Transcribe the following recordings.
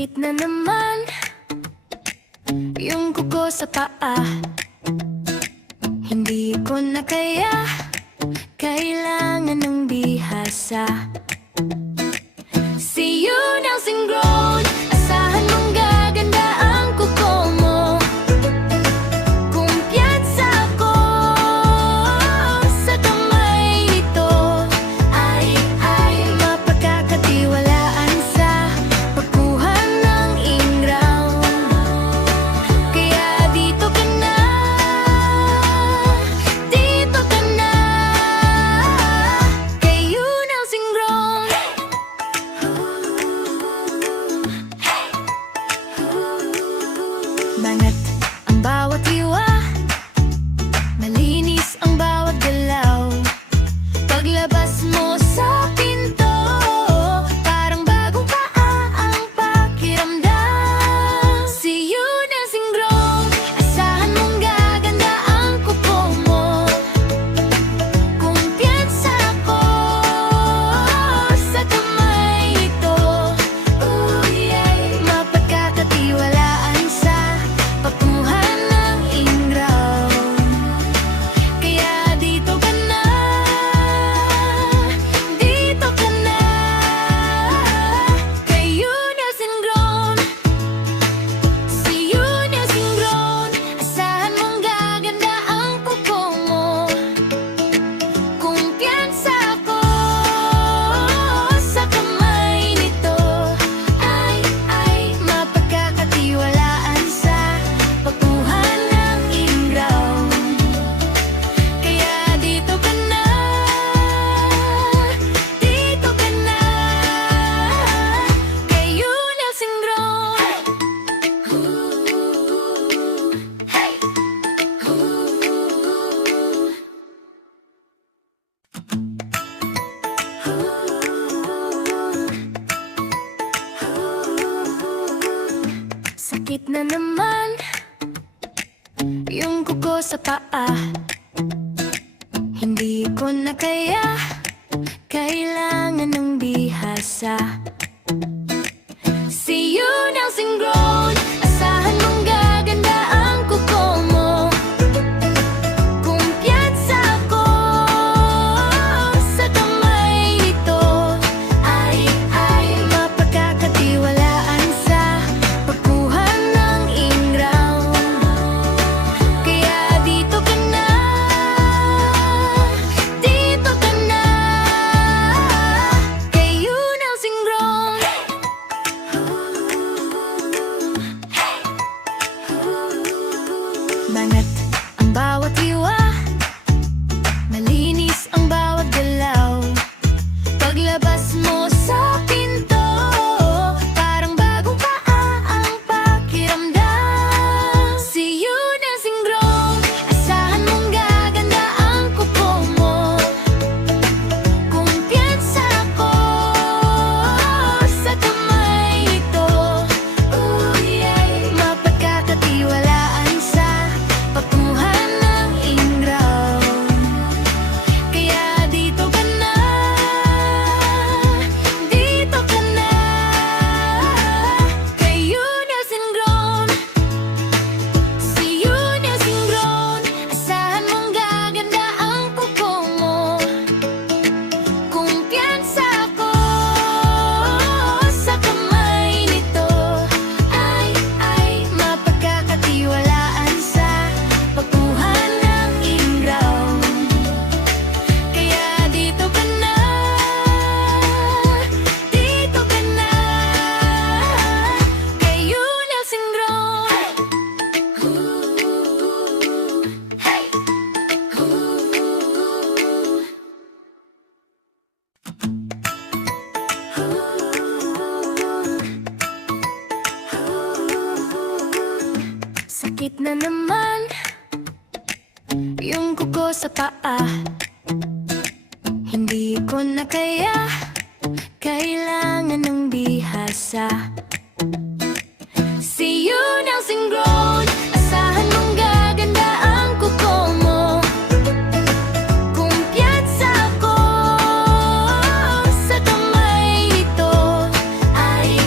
Sakit na naman yung kuko sa paa. Hindi ko na kaya, kailangan ng bihasa. See you Nelson Grown, asahan mong gaganda ang kuko mo. Kumpiyansa ako sa kamay nito, ay mapagkakatiwalaan sa pagkuha ng ingraw. Kaya dito ka na, dito ka na, kay you Nelson Grown. Banat ang bawat hiwa, malinis ang bawat galaw. Paglabas mo sa pinto, parang bagong paa ang pakiramdam. See you Nelson Grown, asahan mong gaganda ang kuko mo. Kumpiyansa ako sa kamay nito, mapagkakatiwalaan sa pagkuha ng ingraw. Kaya dito ka na, dito ka na, kay you Nelson Grown. See you Nelson Grown, asahan mong gaganda ang kuko mo. Kumpiyansa ako sa kamay nito, ay mapagkakatiwalaan sa pagkuha ng ingraw. Kaya dito ka na, dito ka na, kay you Nelson Grown. Sakit na naman yung kuko sa paa. Hindi ko na kaya, kailangan ng bihasa. See you Nelson Grown, asahan mong gaganda ang kuko mo. Kumpiyansa ako sa kamay nito, ay mapagkakatiwalaan sa pagkuha ng ingraw. Kaya dito ka na, dito ka na, kay you Nelson Grown. Banat ang bawat hiwa, malinis ang bawat galaw. Paglabas mo sa pinto, parang bagong paa ang pakiramdam. See you Nelson Grown, asahan mong gaganda ang kuko mo. Kumpiyansa ako sa kamay nito, mapagkakatiwalaan sa pagkuha ng ingraw. Kaya dito ka na, dito ka na, kay you Nelson Grown. See you Nelson Grown, asahan mong gaganda ang kuko mo. Kumpiyansa ako sa kamay nito, ay mapagkakatiwalaan sa pagkuha ng ingraw. Kaya dito ka na, dito ka na, kay you Nelson Grown. Sakit na naman yung kuko sa paa. Hindi ko na kaya, kailangan ng bihasa. See you Nelson Grown, asahan mong gaganda ang kuko mo. Kumpiyansa ako sa kamay nito, ay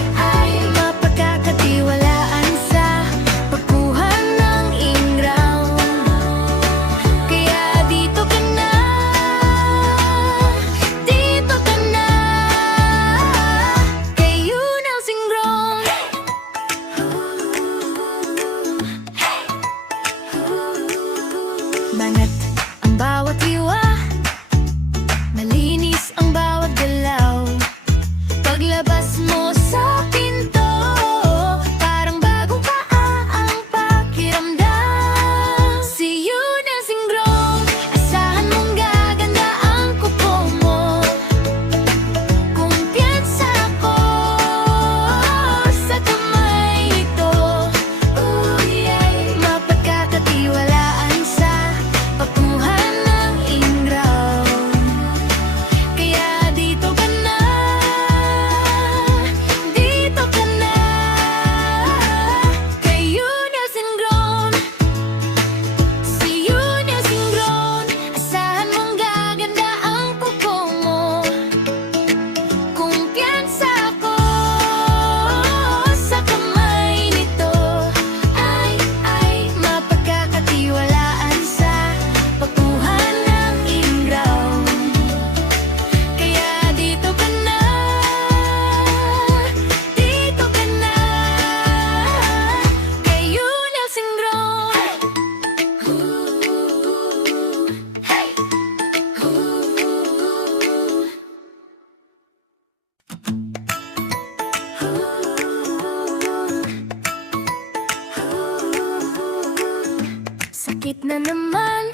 Sakit na naman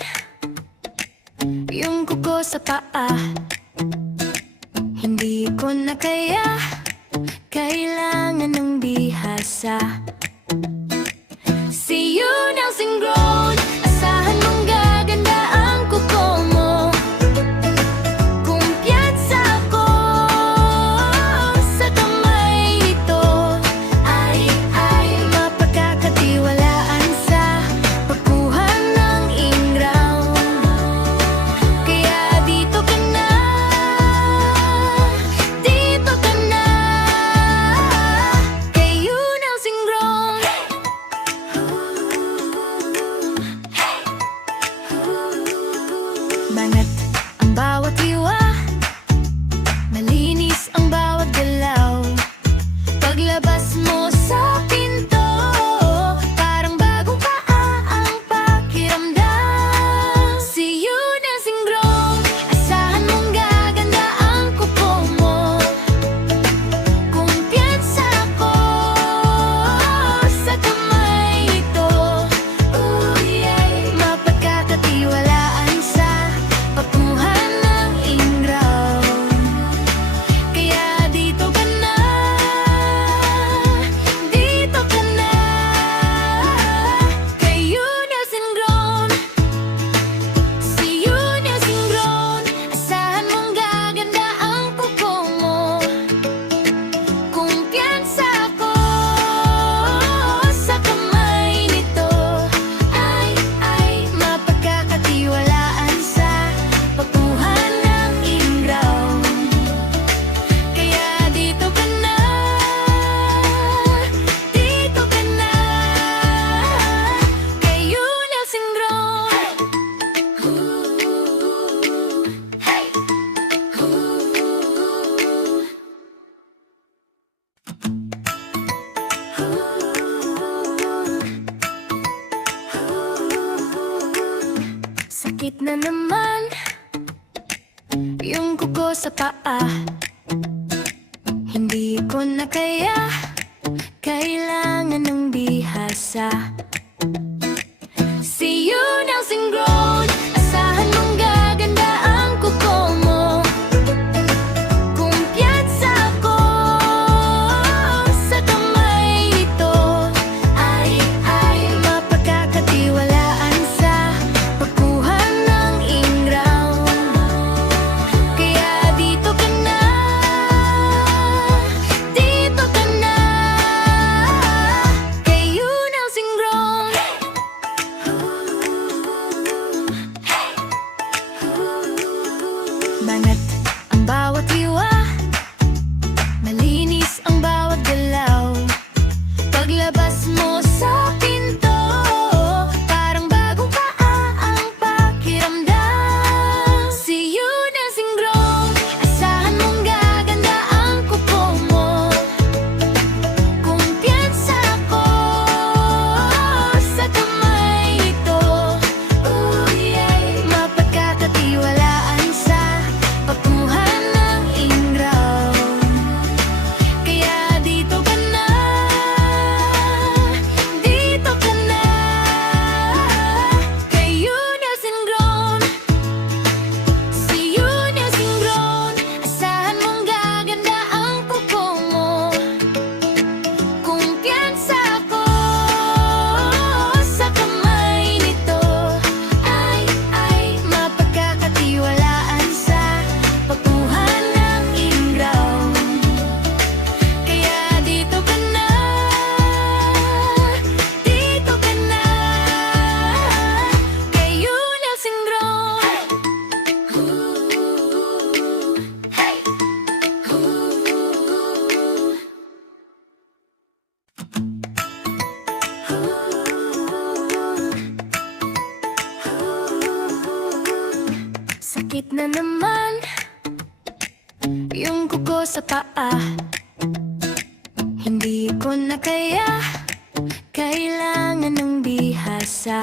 yung kuko sa paa. Hindi ko na kaya, kailangan ng bihasa. See you Nelson Grown, asahan mong gaganda ang kuko mo. Kumpiyansa ko sa kamay nito, ay mapagkakatiwalaan sa pagkuha ng ingraw. Kaya dito ka na, dito ka na, kay you Nelson Grown. Banat ang bawat liwa, malinis ang bawat galaw. Paglabas mo sa pinto, parang bagong paa ang pakiramdam. See you Nelson Grown, asahan mong gaganda ang kuko mo. Kumpiyansa ko sa kamay nito, mapagkakatiwalaan sa pagkuha ng ingraw. Kaya dito ka na, dito ka na, kay you Nelson Grown. See you Nelson Grown, asahan mong gaganda ang kuko mo. Kumpiyansa ko sa kamay nito, ay mapagkakatiwalaan sa pagkuha ng ingraw. Kaya dito ka na, dito ka na, kay you Nelson Grown. Sakit na naman yung kuko sa paa. Hindi ko na kaya, kailangan ng bihasa. See you Nelson Grown, asahan mong gaganda ang kuko mo. Kumpiyansa ko sa kamay nito, ay mapagkakatiwalaan sa pagkuha ng ingraw. Kaya dito ka na, dito ka na, kay you Nelson Grown. Banat ang bawat liwa, malinis ang bawat galaw. Paglabas mo sa pinto, parang bagong paa ang pakiramdam. See you Nelson Grown, asahan mong gaganda ang kuko mo. Kumpiyansa ko sa kamay nito, mapagkakatiwalaan sa pagkuha ng ingraw. Kaya dito ka na, dito ka na, kay you Nelson Grown. See you Nelson Grown, asahan mong gaganda ang kuko mo. Kumpiyansa ko sa kamay nito, ay mapagkakatiwalaan sa pagkuha ng ingraw. Kaya dito ka na, dito ka na, kay you Nelson Grown. Sakit na naman yung kuko sa paa. Hindi ko na kaya, kailangan ng bihasa.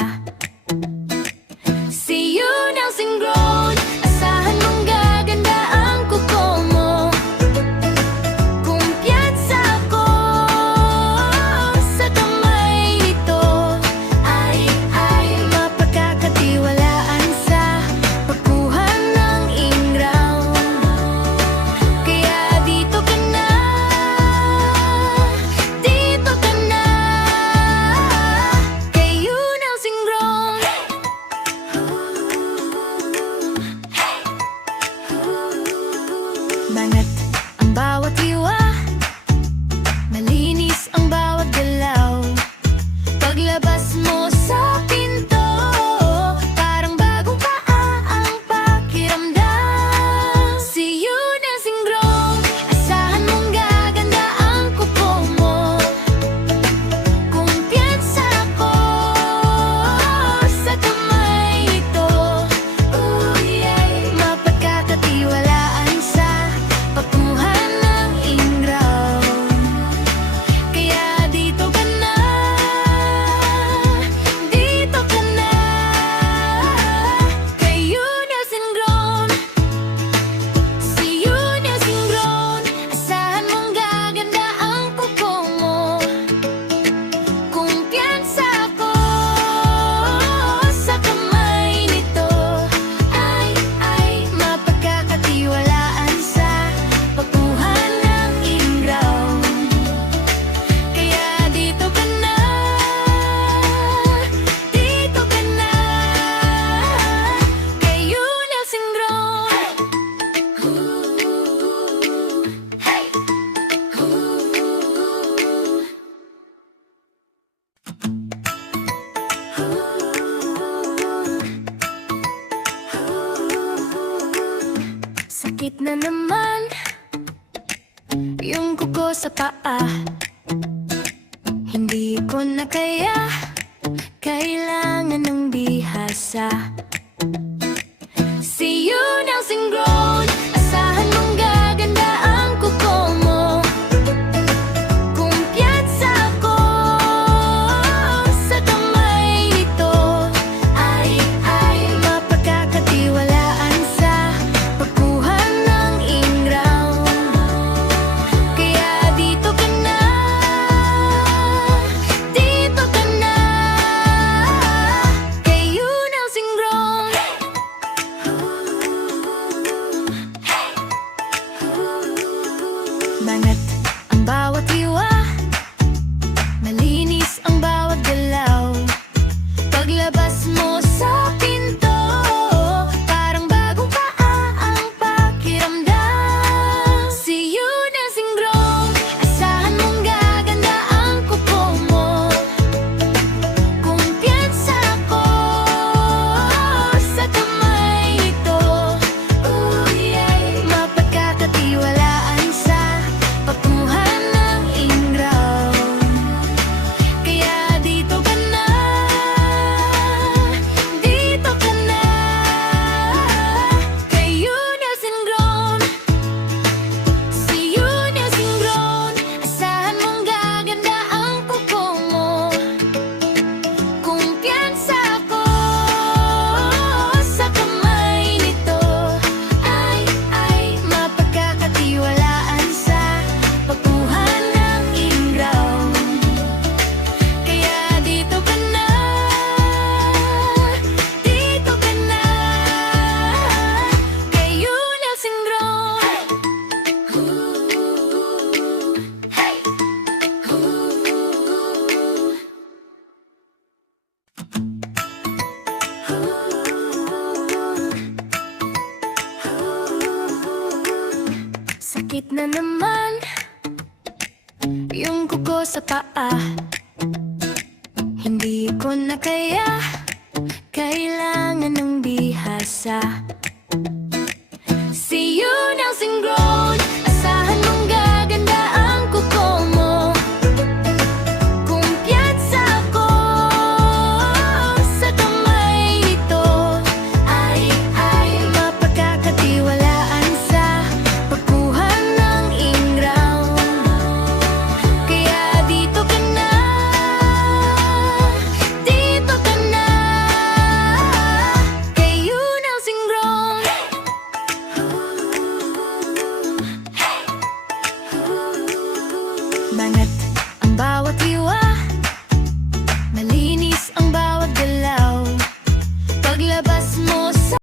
See you Nelson Grown, asahan mong gaganda ang kuko mo. Kumpiyansa ko sa kamay nito, ay mapagkakatiwalaan Sakit na naman yung kuko sa paa. Hindi ko na kaya, kailangan ng bihasa. See you nice and grown. Asahan mong gaganda ang kuko mo. Kumpiyansa ako sa kamay nito. Ay, mapagkakatiwalaan sa pagkuha ng ingraw. Kaya dito ka na, dito ka na. Kay you nice and grown. Banat ang bawat hiwa, malinis ang bawat galaw. Paglabas mo sa pinto, parang bagong paa ang pakiramdam. See you nice and grown. Asahan mong gaganda ang kuko mo. Kumpiyansa ako sa kamay nito. Mapagkakatiwalaan sa pagkuha ng ingraw. Kaya dito ka na, dito ka na. Kay you nice and grown. See you nice and grown. Asahan mong gaganda ang kuko mo. Kumpiyansa ako sa kamay nito. Ay, mapagkakatiwalaan sa pagkuha ng ingraw. Kaya dito ka na, dito ka na. Kay you nice and grown. Hey! Sakit na naman yung kuko sa paa. Hindi ko na kaya, kailangan ng bihasa.